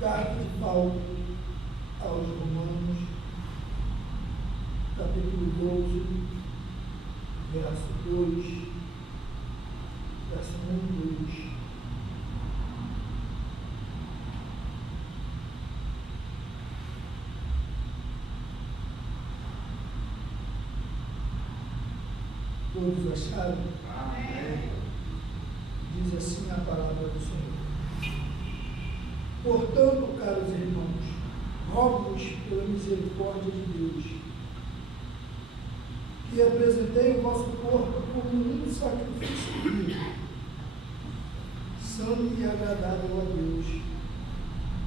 Carta de Paulo aos Romanos, capítulo 12, verso 2, verso 1 e 2. Todos acharam? Amém. Diz assim a palavra do Senhor. Portanto, caros irmãos, rogo-vos pela misericórdia de Deus, que apresentei o vosso corpo como um sacrifício vivo, santo e agradável a Deus,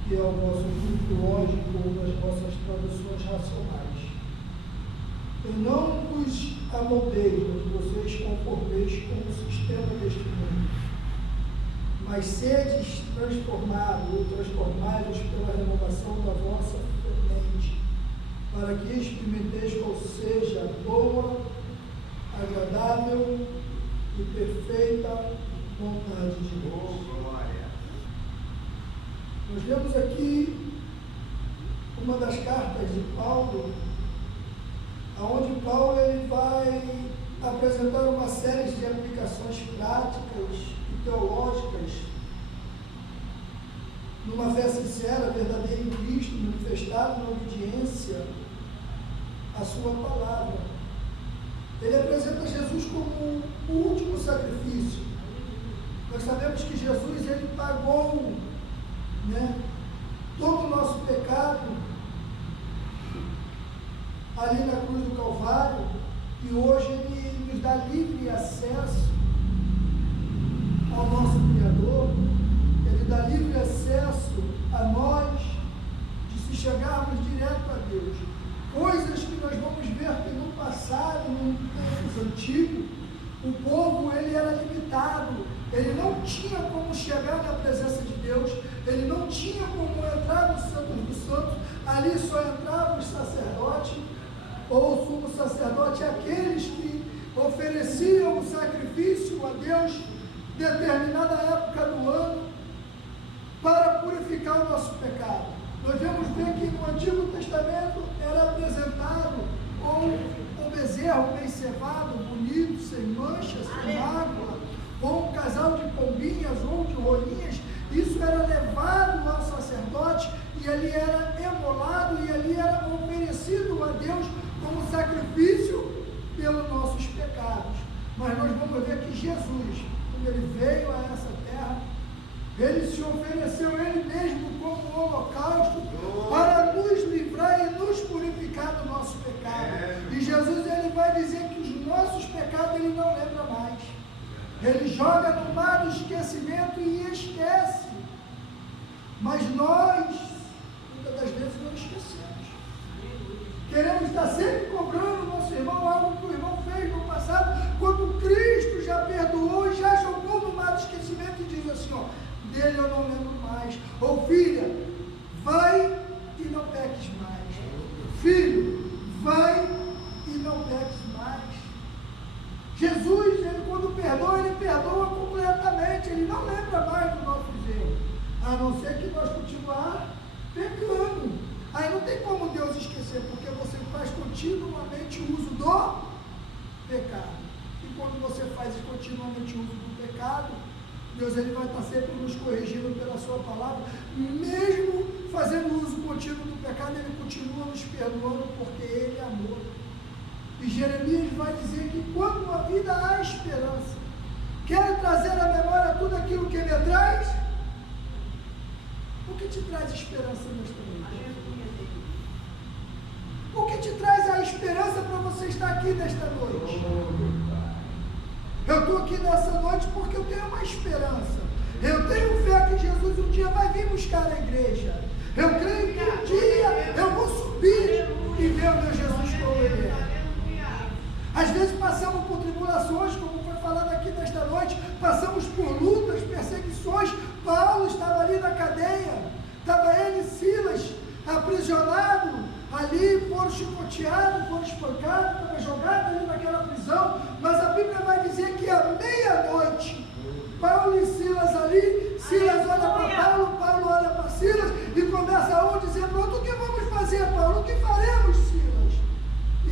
que é o vosso culto lógico ou das vossas traduções racionais. Eu não vos amoldeis, mas vocês conformeis com o sistema deste mundo, mas sedes transformados ou transformados pela renovação da vossa mente, para que experimenteis qual seja a boa, agradável e perfeita vontade de Deus. Nós vemos aqui uma das cartas de Paulo, onde Paulo ele vai apresentar uma série de aplicações práticas e teológicas numa fé sincera, verdadeira em Cristo, manifestada na obediência à sua palavra. Ele apresenta Jesus como o último sacrifício. Nós sabemos que Jesus ele pagou, todo o nosso pecado ali na cruz do Calvário, e hoje ele nos dá livre acesso ao nosso Criador. Ele dá livre acesso a nós de se chegarmos direto a Deus. Coisas que nós vamos ver que no passado, no tempo antigo, o povo ele era limitado, ele não tinha como chegar na presença de Deus, ele não tinha como entrar no Santo dos Santos, ali só entravam os sacerdotes, ou o sumo sacerdote, aqueles que ofereciam o sacrifício a Deus em determinada época do ano para purificar o nosso pecado. Nós vamos ver que no Antigo Testamento era apresentado um bezerro bem cevado, bonito, sem mancha, sem mácula, ou um casal de pombinhas ou de rolinhas. Isso era levado ao sacerdote e ali era emolado e ali era oferecido a Deus como sacrifício pelos nossos pecados. Mas nós vamos ver que Jesus, quando ele veio a essa terra, ele se ofereceu ele mesmo como um holocausto para nos livrar e nos purificar do nosso pecado. E Jesus ele vai dizer que os nossos pecados ele não lembra mais. Ele joga no mar do esquecimento e esquece. Mas nós, muitas das vezes, não esquecemos. Queremos estar sempre cobrando o nosso irmão algo que o irmão fez no passado, quando Cristo já perdoou e já jogou no mar do esquecimento e diz assim, dele eu não lembro mais. Ou filha, vai e não peques mais. Filho, vai e não peques mais. Jesus, ele quando perdoa, ele perdoa completamente, ele não lembra mais do nosso erro, a não ser que nós continuar pecando. Aí não tem como Deus esquecer, porque você faz continuamente uso do pecado. E quando você faz continuamente uso do pecado, Deus ele vai estar sempre nos corrigindo pela sua palavra. Mesmo fazendo uso contínuo do pecado, ele continua nos perdoando, porque ele é amor. E Jeremias vai dizer que quando a vida há esperança, quero trazer à memória tudo aquilo que ele traz. O que te traz esperança nesta noite? O que te traz a esperança para você estar aqui nesta noite? Eu estou aqui nessa noite porque eu tenho uma esperança. Eu tenho fé que Jesus um dia vai vir buscar a igreja. Eu creio que um dia eu vou subir e ver o meu Jesus como ele é. Às vezes passamos por tribulações, como foi falado aqui nesta noite, passamos por lutas, perseguições. Paulo estava ali na cadeia, estava ele e Silas aprisionados, ali foram chicoteados, foram espancados, estavam jogados ali naquela prisão, mas a Bíblia vai dizer que à meia-noite, Paulo e Silas ali, Silas olha para Paulo, Paulo olha para Silas, Silas, e começa um dizendo: pronto, o que vamos fazer, Paulo? O que faremos, Silas?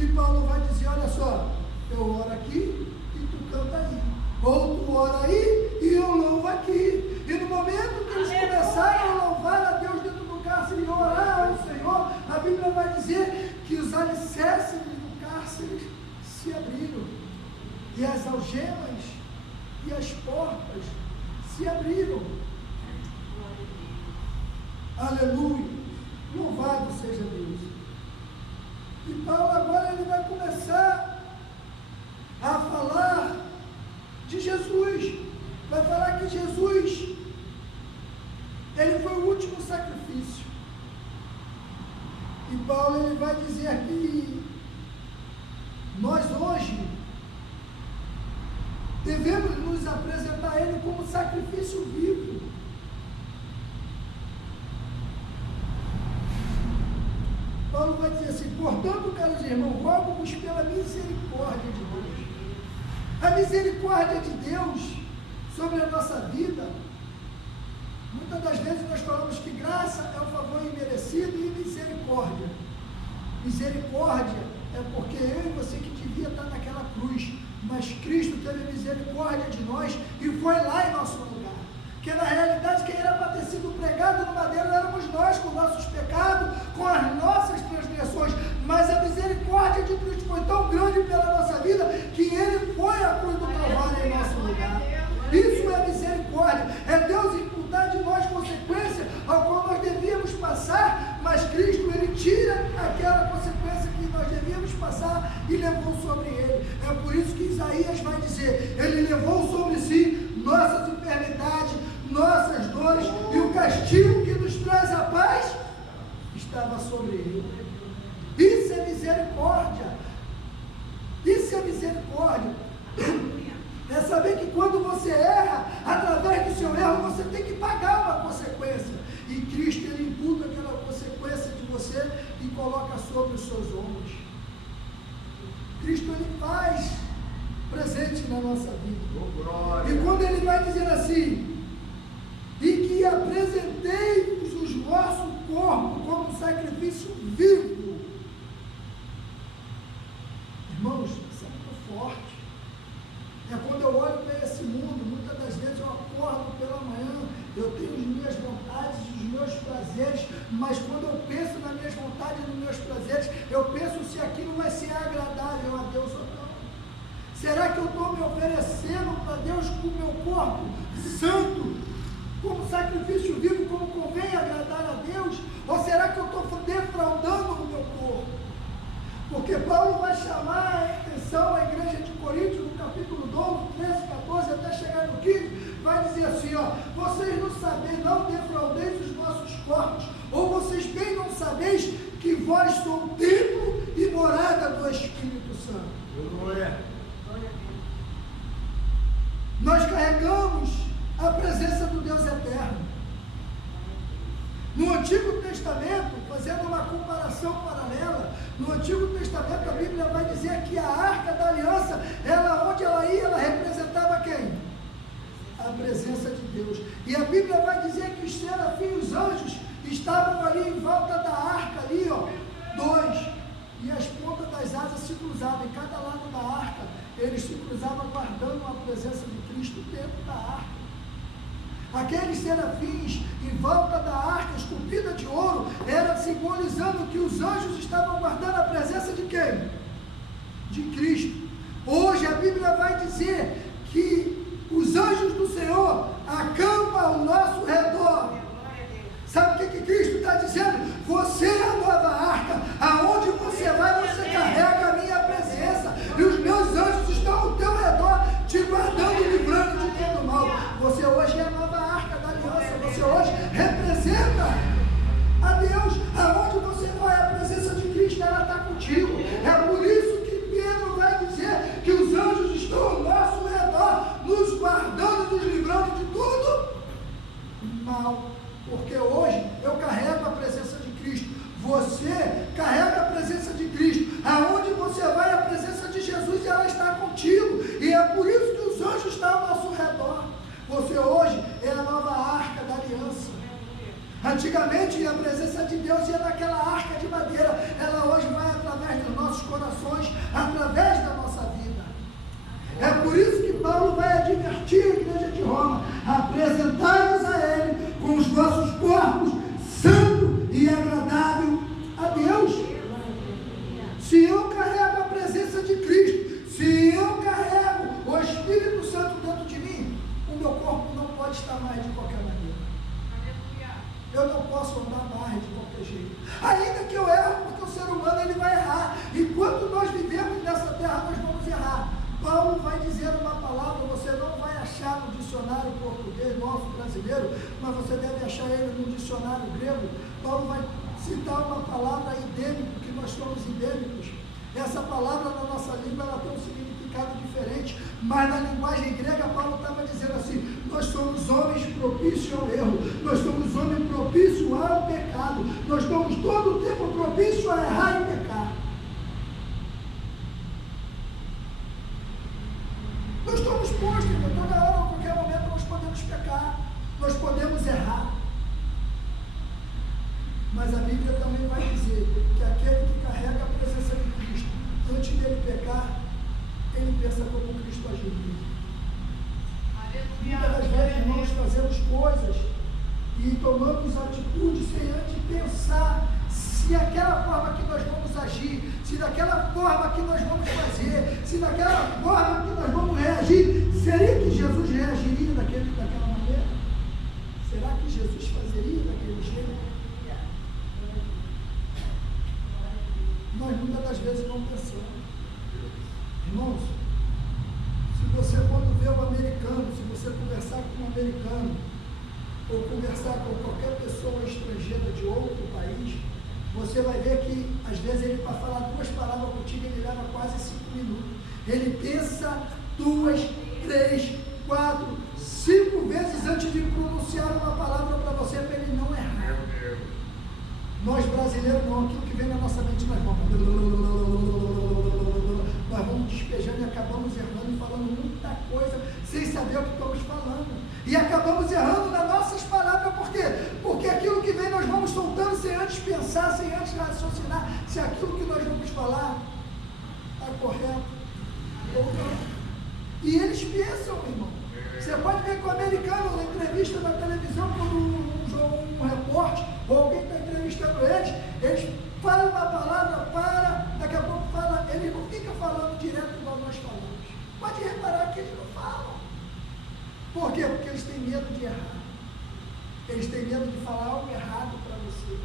E Paulo vai dizer: olha só, eu oro aqui e tu canta aí, ou tu ora aí e eu louvo aqui. E no momento que eles começaram a louvar a Deus dentro do cárcere e orar ao Senhor, a Bíblia vai dizer que os alicerces do cárcere se abriram, e as algemas e as portas se abriram. Aleluia, louvado seja Deus. E Paulo agora ele vai começar a falar de Jesus, vai falar que Jesus, ele foi o último sacrifício. E Paulo ele vai dizer que nós hoje devemos nos apresentar a Ele como sacrifício vivo. Paulo vai dizer assim: portanto, caros irmãos, rogo-vos pela misericórdia de Deus. A misericórdia de Deus sobre a nossa vida. Muitas das vezes nós falamos que graça é um favor imerecido e misericórdia. Misericórdia é porque eu e você que devia estar naquela cruz, mas Cristo teve misericórdia de nós e foi lá em nosso lugar. Que na realidade quem era para ter sido pregado no madeiro éramos nós, com nossos pecados, com as nossas transgressões, mas a misericórdia de Cristo foi tão grande pela nossa vida que Ele foi à cruz do Calvário em nosso lugar. Isso é misericórdia, é Deus imputar de nós consequência ao qual nós devíamos passar, mas Cristo Ele tira aquela consequência que nós devíamos passar e levou sobre Ele. É por isso que Isaías vai dizer: Ele levou sobre si nossas enfermidades, nossas dores, e o castigo que nos traz a paz estava sobre Ele. Isso é misericórdia. Isso é misericórdia. É saber que quando você erra, através do seu erro, você tem que pagar uma consequência. E Cristo, Ele imputa aquela consequência de você e coloca sobre os seus ombros. Cristo, Ele faz presente na nossa vida. E quando Ele vai dizer assim: e que apresentei-vos os vossos corpos como sacrifício vivo. Irmãos, isso é muito forte. É quando eu olho para esse mundo, muitas das vezes eu acordo pela manhã, eu tenho as minhas vontades, os meus prazeres, mas quando eu penso nas minhas vontades e nos meus prazeres, eu penso se aquilo vai ser agradável a Deus ou não. Será que eu estou me oferecendo para Deus com o meu corpo santo, como sacrifício vivo, como convém agradar a Deus? Ou será que eu estou defraudando o meu corpo? Porque Paulo vai chamar a atenção à igreja de Coríntios, no capítulo 12, 13, 14, até chegar no 15, vai dizer assim, ó: vocês não sabeis, não defraudeis os vossos corpos, ou vocês bem não sabeis que vós sois o templo e morada do Espírito Santo. Nós carregamos a presença do Deus eterno. No Antigo Testamento, fazendo uma comparação paralela, no Antigo Testamento a Bíblia vai dizer que a Arca da Aliança, onde ela ia, ela representava quem? A presença de Deus. E a Bíblia vai dizer que os serafins, os anjos, estavam ali em volta da arca, ali, ó, 2, e as pontas das asas se cruzavam, em cada lado da arca, eles se cruzavam guardando a presença de Cristo dentro da arca. Aqueles serafins em volta da arca esculpida de ouro, era simbolizando que os anjos estavam guardando a presença de quem? De Cristo. Hoje a Bíblia vai dizer que os anjos do Senhor acampam ao nosso redor. Sabe o que Cristo está dizendo? Você é a nova arca, aonde você vai, você carrega a minha presença, e os meus anjos estão ao teu redor, te guardando e livrando de todo mal. Você hoje é a nova arca da aliança, você hoje representa a Deus, aonde você vai, a presença de Cristo, ela está contigo. É por isso que Pedro vai dizer que os anjos estão ao nosso redor, nos guardando, nos livrando de tudo Antigamente a presença de Deus ia naquela arca de madeira, ela hoje vai através dos nossos corações, através da nossa vida. É por isso que Paulo vai advertir a igreja de Roma: apresentai-vos a Ele com os vossos corpos, santo e agradável a Deus. Se eu carrego a presença de Cristo, se eu carrego o Espírito Santo dentro de mim, o meu corpo não pode estar mais de qualquer maneira. Eu não posso andar mais de qualquer jeito. Ainda que eu erro, porque o ser humano ele vai errar. Enquanto nós vivemos nessa terra, nós vamos errar. Paulo vai dizer uma palavra, você não vai achar no dicionário português nosso brasileiro, mas você deve achar ele no dicionário grego. Paulo vai citar uma palavra idêmico, que nós somos idêmicos. Essa palavra na nossa língua ela tem um significado diferente, mas na linguagem grega Paulo estava dizendo assim: nós somos homens propícios ao erro, nós somos homens propícios ao pecado, nós estamos todo o tempo propícios a errar e pecar. Nós estamos postos, toda hora, a qualquer momento nós podemos pecar, nós podemos errar. Mas a Bíblia também vai dizer que aquele que carrega a presença de Cristo, antes dele pecar, ele pensa como Cristo agiria. Muitas das vezes nós fazemos coisas e tomamos atitudes sem antes pensar se aquela forma que nós vamos agir, se daquela forma que nós vamos fazer, se daquela forma que nós vamos reagir, seria que Jesus reagiria daquela maneira? Será que Jesus fazeria daquele jeito? Nós muitas das vezes não pensamos. Irmãos, se você quando vê um americano, se você conversar com um americano, ou conversar com qualquer pessoa estrangeira de outro país, você vai ver que às vezes ele, para falar 2 palavras contigo, ele leva quase 5 minutos. Ele pensa 2, 3, 4, 5 vezes antes de pronunciar uma palavra para você, para ele não errar. Nós brasileiros não, aquilo que vem na nossa mente nós vamos despejando e acabamos errando e falando muita coisa sem saber o que estamos falando. E acabamos errando nas nossas palavras, por quê? Porque aquilo que vem nós vamos soltando sem antes pensar, sem antes raciocinar se aquilo que nós vamos falar está correto ou não. E eles pensam, irmão. Você pode ver que o americano, na entrevista na televisão, quando um repórter ou alguém está entrevistando eles falam uma palavra, daqui a pouco fala, ele não fica falando direto igual nós falamos. Pode reparar que eles não falam. Por quê? Porque eles têm medo de errar. Eles têm medo de falar algo errado para você.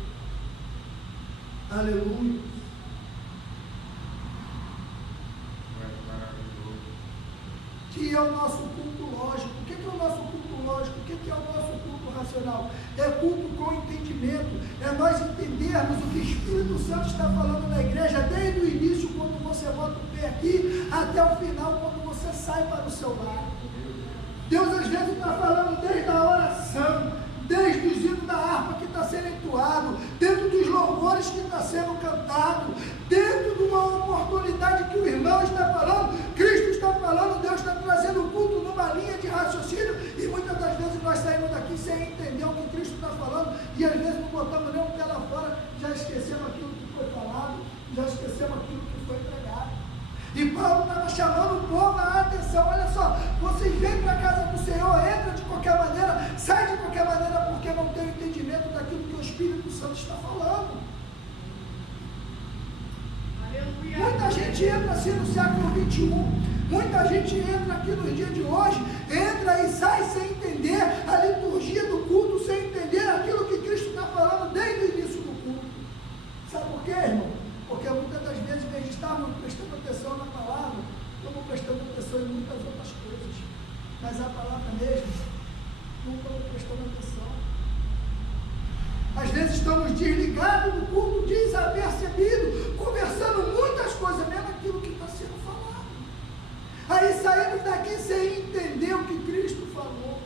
Aleluia. Que é o nosso culto lógico. O que é o nosso culto lógico? O que é o nosso culto racional? É culto com entendimento. É nós entendermos o que o Espírito Santo está falando na igreja, desde o início, quando você bota o pé aqui, até o final, quando você sai para o seu lar. Deus às vezes está falando desde a oração, desde os hinos da harpa que está sendo entoado, dentro dos louvores que está sendo cantado, dentro de uma oportunidade que o irmão está falando, Cristo está falando, Deus está trazendo o culto numa linha de raciocínio, e muitas das vezes nós saímos daqui sem entender o que Cristo está falando, e às vezes não botamos nem o pé lá fora, já esquecemos aquilo que foi falado, já esquecemos aquilo que foi pregado. E Paulo estava chamando o povo a atenção: olha só, vocês vêm para a casa do Senhor, entra de qualquer maneira, sai de qualquer maneira, porque não tem entendimento daquilo que o Espírito Santo está falando. Aleluia. Muita gente entra assim no século 21, muita gente entra aqui nos dias de hoje, entra e sai sem entender a liturgia do culto, sem entender aquilo que Cristo está falando desde o início do culto. Sabe por quê, irmão? Porque muitas das vezes, em vez de estarmos prestando atenção na palavra, estamos prestando atenção em muitas outras coisas. Mas a palavra mesmo, não estamos prestando atenção. Às vezes estamos desligados do culto, desapercebidos, conversando muitas coisas, mesmo aquilo que está sendo falado. Aí saímos daqui sem entender o que Cristo falou.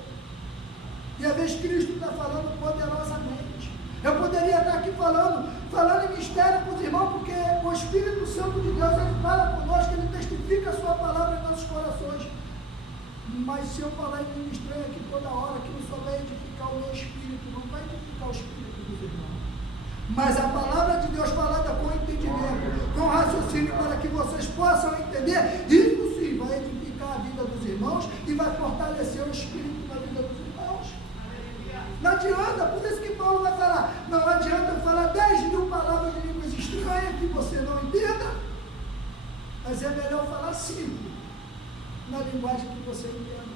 E às vezes Cristo está falando poderosamente. Eu poderia estar aqui falando em mistério para os irmãos, porque o Espírito Santo de Deus, ele fala conosco, ele testifica a sua palavra em nossos corações. Mas se eu falar em língua estranha aqui toda hora, aquilo só vai edificar o meu espírito, não vai edificar o espírito irmãos. Mas a palavra de Deus falada com entendimento, com raciocínio, para que vocês possam entender, isso sim vai edificar a vida dos irmãos e vai fortalecer o espírito na vida dos irmãos. Não adianta, por isso que Paulo vai falar, não adianta eu falar 10.000 palavras de línguas estranhas que você não entenda, mas é melhor falar 5 na linguagem que você entenda.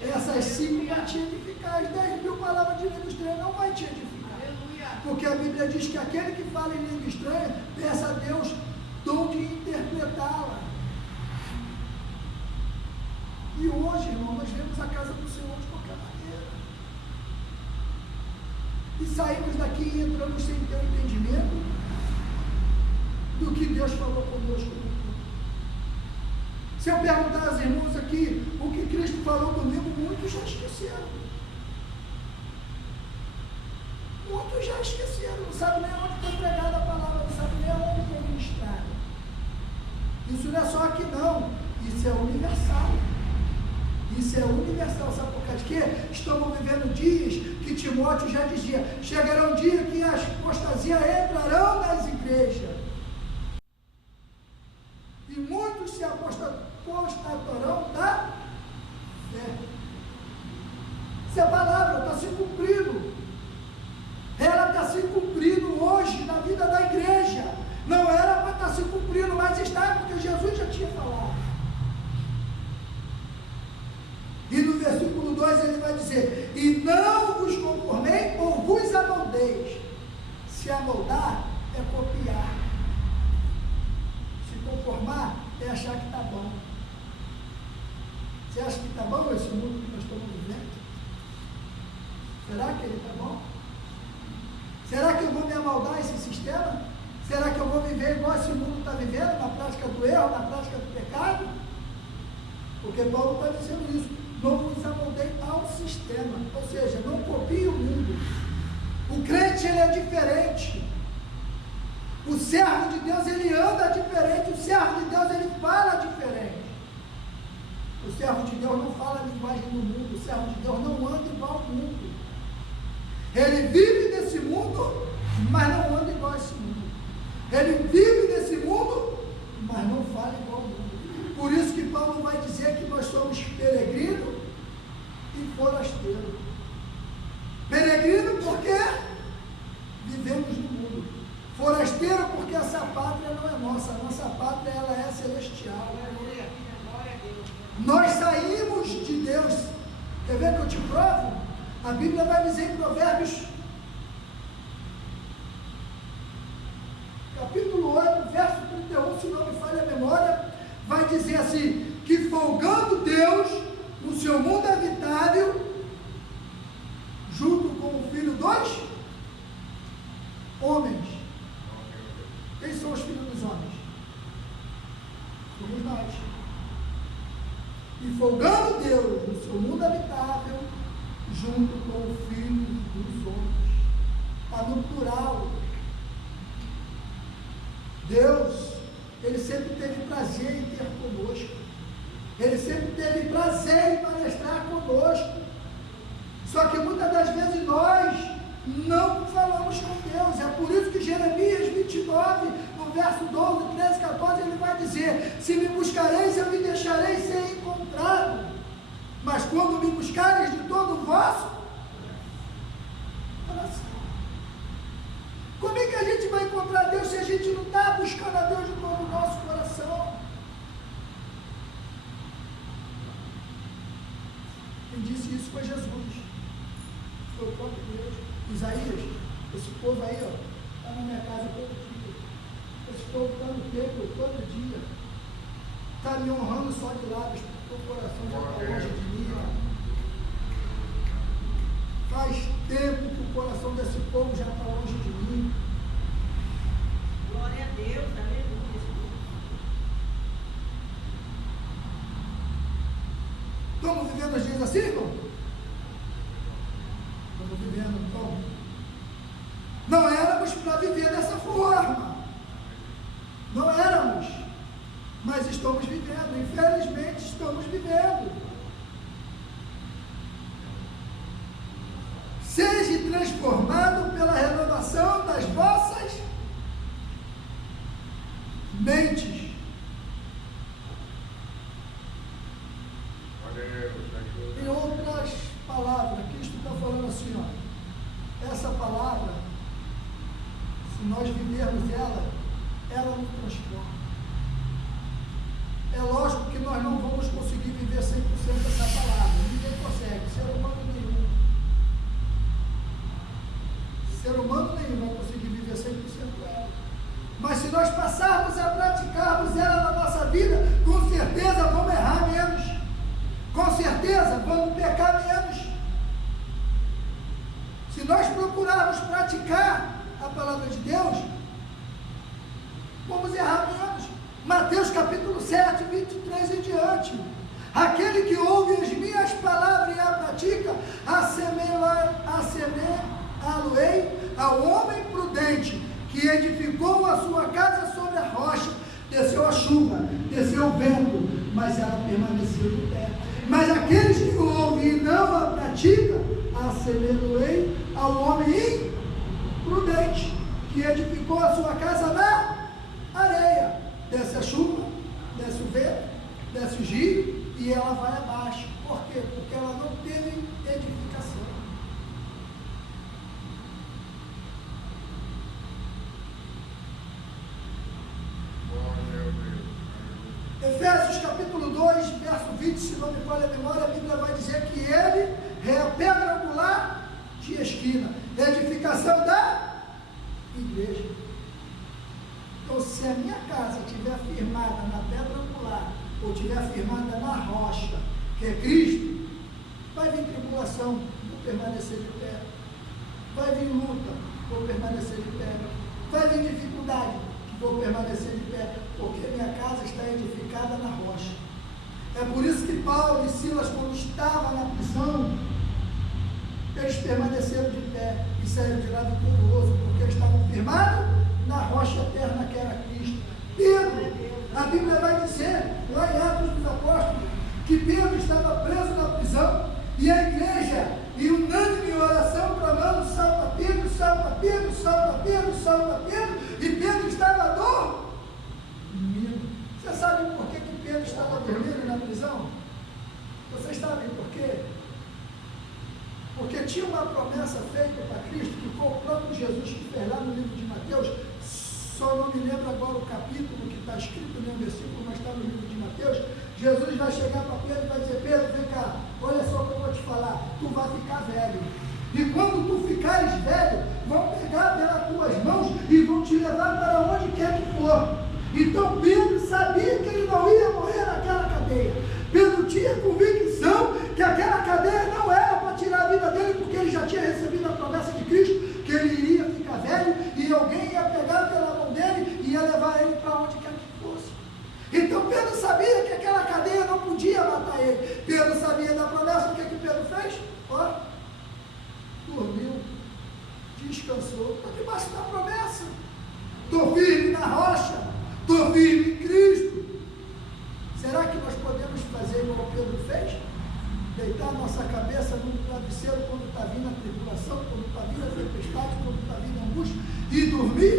Essas 5 vão te edificar, as 10.000 palavras de língua estranha não vai te edificar. Porque a Bíblia diz que aquele que fala em língua estranha, peça a Deus dom de interpretá-la. E hoje, irmão, nós vemos a casa do Senhor de qualquer maneira. E saímos daqui e entramos sem ter o entendimento do que Deus falou conosco. Se eu perguntar aos irmãos aqui o que Cristo falou comigo, muitos já esqueceram. Muitos já esqueceram, não sabem nem onde foi pregada a palavra, não sabem nem onde foi ministrada. Isso não é só aqui não, isso é universal. Isso é universal, sabe por causa de quê? Estamos vivendo dias que Timóteo já dizia, chegará um dia que as apostasias entrarão nas igrejas. E muitos se apostatarão da fé. Essa palavra está se cumprindo. Ela está se cumprindo hoje na vida da igreja. Não era para estar se cumprindo, mas está porque Jesus já tinha falado. E no versículo 2 ele vai dizer, e não vos conformei ou vos amoldeis. Se amoldar é copiar. Se conformar é achar que está bom. Você acha que está bom esse mundo que nós estamos vivendo? Será que ele está bom? Será que eu vou me amoldar esse sistema? Será que eu vou viver igual esse mundo está vivendo, na prática do erro, na prática do pecado? Porque Paulo está dizendo isso, não vos amoldei ao sistema, ou seja, não copie o mundo. O crente, ele é diferente. O servo de Deus, ele anda diferente, o servo de Deus, ele fala diferente. O servo de Deus não fala a linguagem do mundo, o servo de Deus não anda igual ao mundo. Ele vive nesse mundo, mas não anda igual a esse mundo. Ele vive nesse mundo, mas não fala igual ao mundo. Por isso que Paulo vai dizer que nós somos peregrino e forasteiro. Peregrino porque vivemos no mundo. Forasteiro porque essa pátria não é nossa. A nossa pátria, ela é celestial. Nós saímos de Deus. Quer ver que eu te provo? A Bíblia vai dizer em Provérbios, capítulo 8, verso 31, se não me falha a memória, vai dizer assim, que folgando Deus no seu mundo habitável, junto com o filho dos homens. Quem são os filhos dos homens? Somos nós. E folgando Deus no seu mundo habitável, junto com o filho dos homens. Está no plural. Deus, ele sempre teve prazer em ter conosco. Ele sempre teve prazer em palestrar conosco. Só que muitas das vezes nós não falamos com Deus. É por isso que Jeremias 29, no verso 12, 13, 14, ele vai dizer, se me buscareis, eu me deixarei ser encontrado. Mas quando me buscareis de todo o vosso coração. Como é que a gente vai encontrar Deus se a gente não está buscando a Deus de todo o nosso coração? Quem disse isso foi Jesus. Foi o próprio Deus. Isaías, esse povo aí, está na minha casa todo dia. Esse povo está no templo todo dia. Está me honrando só de lábios, porque o coração já está longe de mim. Faz tempo que o coração desse povo já está longe de mim. Glória a Deus, aleluia. Estamos vivendo os dias assim, irmão? Estamos vivendo, então. Não éramos para viver dessa forma. Não éramos. Mas estamos vivendo. Infelizmente, estamos vivendo. Seja transformado pela renovação renovação das vossas mentes. Em outras palavras, Cristo está falando assim, ó, essa palavra, se nós vivermos ela nos transforma. É lógico que nós não vamos conseguir viver 100% essa palavra, ninguém consegue, ser humano nenhum vai conseguir viver 100% ela. Mas se nós passarmos a praticarmos ela na nossa vida, com certeza vamos errar menos, com certeza vamos pecar menos. Se nós procurarmos praticar a palavra de Deus, vamos errar menos. Mateus capítulo 7, 23 em diante. Aquele que ouve as minhas palavras e a pratica, assemelhá-lo-ei ao homem prudente, que edificou a sua casa sobre a rocha. Desceu a chuva, desceu o vento, mas ela permaneceu de pé. Mas aqueles que ouvem e não a praticam, assemelhá-lo-ei ao homem imprudente, que edificou a sua casa na areia. Desce a chuva, desce o vento, desce o giro e ela vai abaixo. Por quê? Porque ela não teve edificação. Efésios capítulo 2, verso 20, se não me falha a memória, a Bíblia vai dizer que ele é a pedra angular de esquina, edificação da igreja. Então, se a minha casa estiver firmada na pedra angular, ou estiver firmada na rocha, que é Cristo, vai vir tribulação, vou permanecer de pé. Vai vir luta, vou permanecer de pé. Vai vir dificuldade, vou permanecer de pé, porque minha casa está edificada na rocha. É por isso que Paulo e Silas, quando estavam na prisão, eles permaneceram de pé e saíram de lá vitorioso, porque eles estavam firmados na rocha eterna que era Cristo. Pedro, a Bíblia vai dizer, lá em Atos dos Apóstolos, que Pedro estava preso na prisão, e a igreja, e unânime em oração, clamando, salva Pedro, salva Pedro, salva Pedro, salva Pedro, e Pedro estava dormindo. Você sabe por que Pedro estava dormindo na prisão? Vocês sabem por quê? Porque tinha uma promessa feita para Cristo, que foi o próprio Jesus que fez lá no livro de Mateus. Só não me lembro agora o capítulo que está escrito no versículo, mas está no livro de Mateus. Jesus vai chegar para Pedro e vai dizer: Pedro, vem cá, olha só o que eu vou te falar, tu vai ficar velho. E quando tu ficares velho, vão pegar pelas tuas mãos e vão te levar para onde quer que for. Então Pedro sabia que ele não ia morrer naquela cadeia. Pedro tinha convicção que aquela cadeia não era para tirar a vida dele, porque ele já tinha recebido a promessa de Cristo, que ele iria ficar velho e alguém ia pegar pela mão dele e ia levar ele para onde quer que fosse. Então Pedro sabia que aquela cadeia não podia matar ele. Pedro sabia da promessa. O que Pedro fez? Ó, dormiu, descansou, está debaixo da promessa. Estou firme na rocha, estou firme em Cristo. Será que nós podemos fazer como Pedro fez? Deitar nossa cabeça no travesseiro quando está vindo a tribulação, quando está vindo a tempestade, quando está vindo a angústia, e dormir?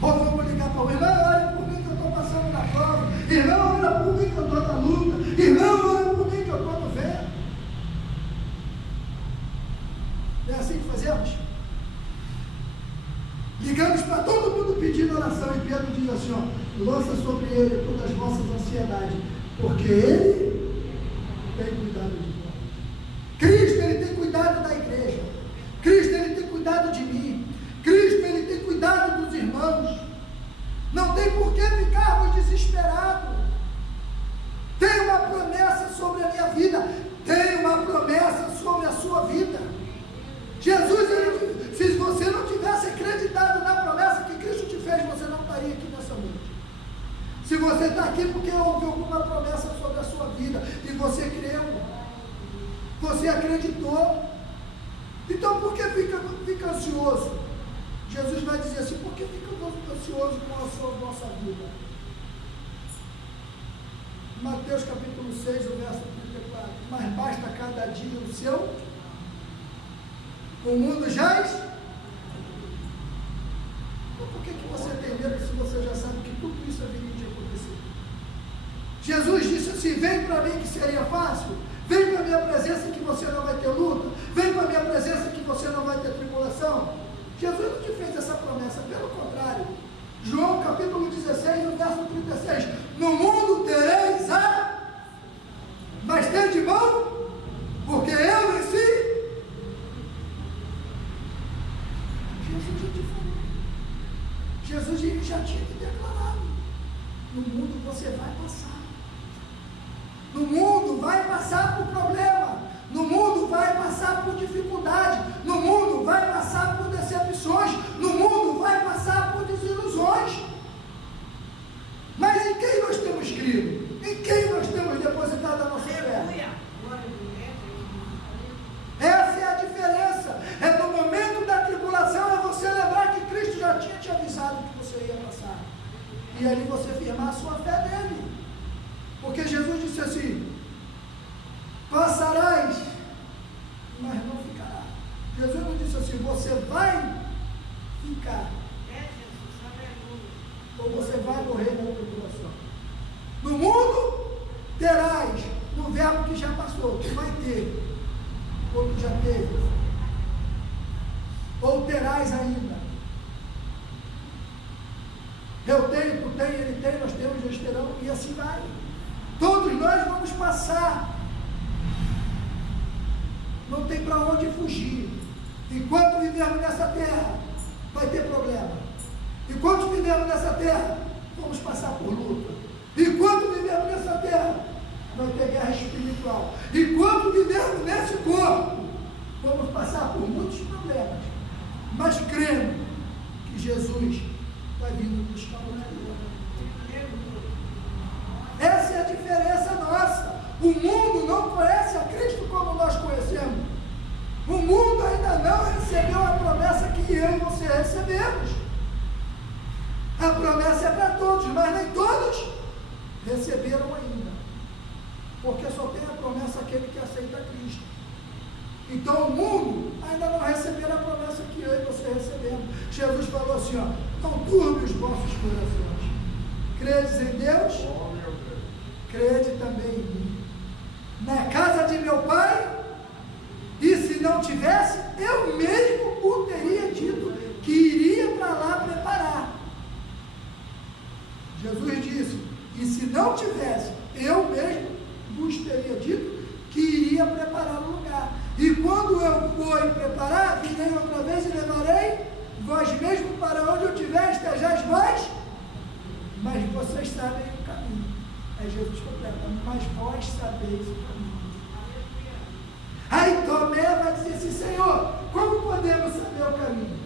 Ou vamos ligar para o irmão: olha por mim que eu estou passando na prova, irmão, olha por mim que eu estou na luta, irmão, olha por mim que eu estou no vento. É assim que fazemos? Ligamos para todo mundo pedindo oração, e Pedro diz assim: ó, lança sobre ele todas as vossas ansiedades, porque ele tem cuidado de nós. Cristo, ele tem cuidado da igreja. Cristo, ele tem cuidado de mim. Cristo, ele tem cuidado dos irmãos. Não tem por que ficarmos desesperados. Tem uma promessa sobre a minha vida. Tem uma promessa sobre a sua vida. Jesus, ele, se você não tivesse acreditado na promessa que Cristo te fez, você não estaria aqui nessa noite. Se você está aqui porque houve alguma promessa sobre a sua vida e você creu, você acreditou, então por que fica ansioso? Jesus vai dizer assim: por que fica ansioso com a vossa vida? Mateus capítulo 6, o verso 34: mas basta cada dia o seu O mundo jaz. Por que você tem medo se você já sabe que tudo isso haveria de acontecer? Jesus disse assim: vem para mim que seria fácil. Vem para a minha presença que você não vai ter luta. Vem para a minha presença que você não vai ter tribulação. Jesus não te fez essa promessa, pelo contrário. João capítulo 16, no verso 36. No mundo tereis mas tem de bom, porque eu venci. Jesus já tinha te declarado: no mundo você vai passar. No mundo vai passar por problema. No mundo vai passar por dificuldade. No mundo vai passar por decepções. No mundo vai passar por desilusões. Mas em quem nós temos crido? Em quem nós temos depositado a nossa fé? Essa é a diferença. É no momento da tribulação, é você lembrar que Cristo já tinha te avisado que você ia passar. E ali você firmar a sua fé nele. Porque Jesus disse assim: passarás, mas não ficará. Jesus não disse assim: você vai ficar, ou você vai morrer na tribulação. No mundo terás, no verbo que já passou, que vai ter, ou que já teve, ou terás ainda. Eu tenho, tu tem, ele tem, nós temos, eles terão, e assim vai. Todos nós vamos passar. Não tem para onde fugir. Enquanto vivermos nessa terra, vai ter problema. Enquanto vivermos nessa terra, vamos passar por luta. Enquanto vivermos nessa terra, vai ter guerra espiritual. Enquanto vivermos nesse corpo, vamos passar por muitos problemas. Mas crendo que Jesus vai vindo buscar o nosso. Essa é a diferença nossa. O mundo não conhece a Cristo como nós conhecemos. O mundo ainda não recebeu a promessa que eu e você recebemos. A promessa é para todos, mas nem todos receberam ainda. Porque só tem a promessa aquele que aceita Cristo. Então o mundo ainda não recebeu a promessa que eu e você recebemos. Jesus falou assim: ó, não turbe os vossos corações. Credes em Deus? Crede também em mim. Na casa de meu pai, e se não tivesse, eu mesmo o teria dito que iria para lá preparar. Jesus disse: e se não tivesse, eu mesmo vos teria dito que iria preparar um lugar. E quando eu for preparar, virei outra vez e levarei vós mesmo para onde eu estiver, estejais vós, mas vocês sabem o caminho. Aí Jesus completa: mas vós sabeis o caminho. Aí Tomé vai dizer assim: Senhor, como podemos saber o caminho?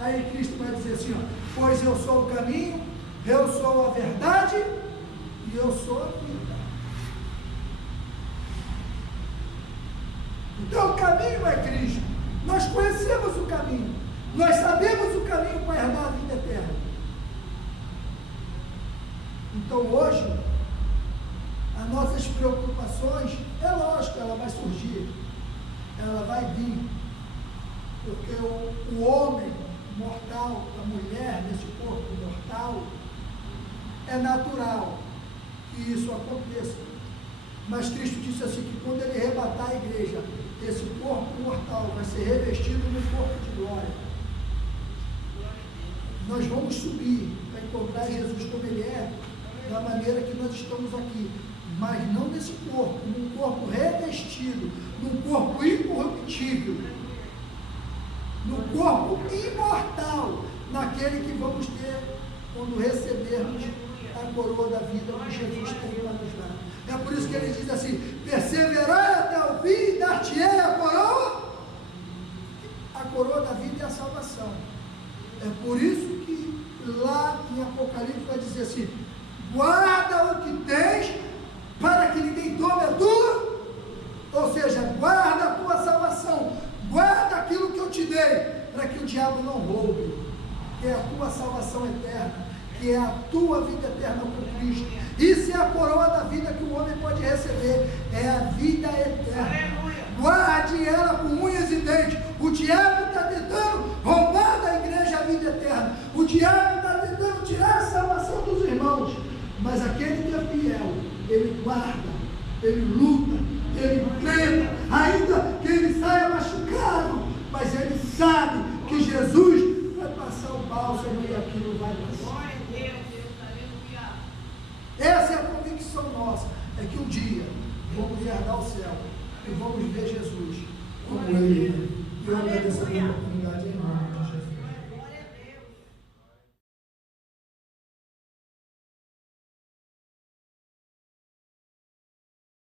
Aí Cristo vai dizer assim: ó, pois eu sou o caminho, eu sou a verdade e eu sou a vida. Então o caminho é Cristo. Nós conhecemos o caminho. Nós sabemos o caminho para herdar a vida eterna. Então hoje, as nossas preocupações, é lógico, ela vai surgir, ela vai vir, porque o homem mortal, a mulher nesse corpo mortal, é natural que isso aconteça. Mas Cristo disse assim, que quando ele arrebatar a igreja, esse corpo mortal vai ser revestido no corpo de glória. Nós vamos subir para encontrar Jesus como ele é, da maneira que nós estamos aqui, mas não nesse corpo, num corpo revestido, num corpo incorruptível, no corpo imortal, naquele que vamos ter quando recebermos a coroa da vida que Jesus tem para nos dar. É por isso que ele diz assim: perseverai até o fim, dar-te-ei a coroa. A coroa da vida é a salvação. É por isso que lá em Apocalipse vai dizer assim: guarda o que tens, para que ninguém tome a tua. Ou seja, guarda a tua salvação, guarda aquilo que eu te dei, para que o diabo não roube, que é a tua salvação eterna, que é a tua vida eterna com Cristo. Isso é a coroa da vida que o homem pode receber, é a vida eterna. guarde ela com unhas e dentes. O diabo está tentando roubar da igreja a vida eterna. O diabo está tentando tirar a salvação dos irmãos. Mas aquele que é fiel, ele guarda, ele luta, ele treina, ainda que ele saia machucado, mas ele sabe que Jesus vai passar o bálsamo e aquilo vai passar. Essa é a convicção nossa, é que um dia vamos herdar o céu e vamos ver Jesus como ele é. E eu agradeço a oportunidade, irmão.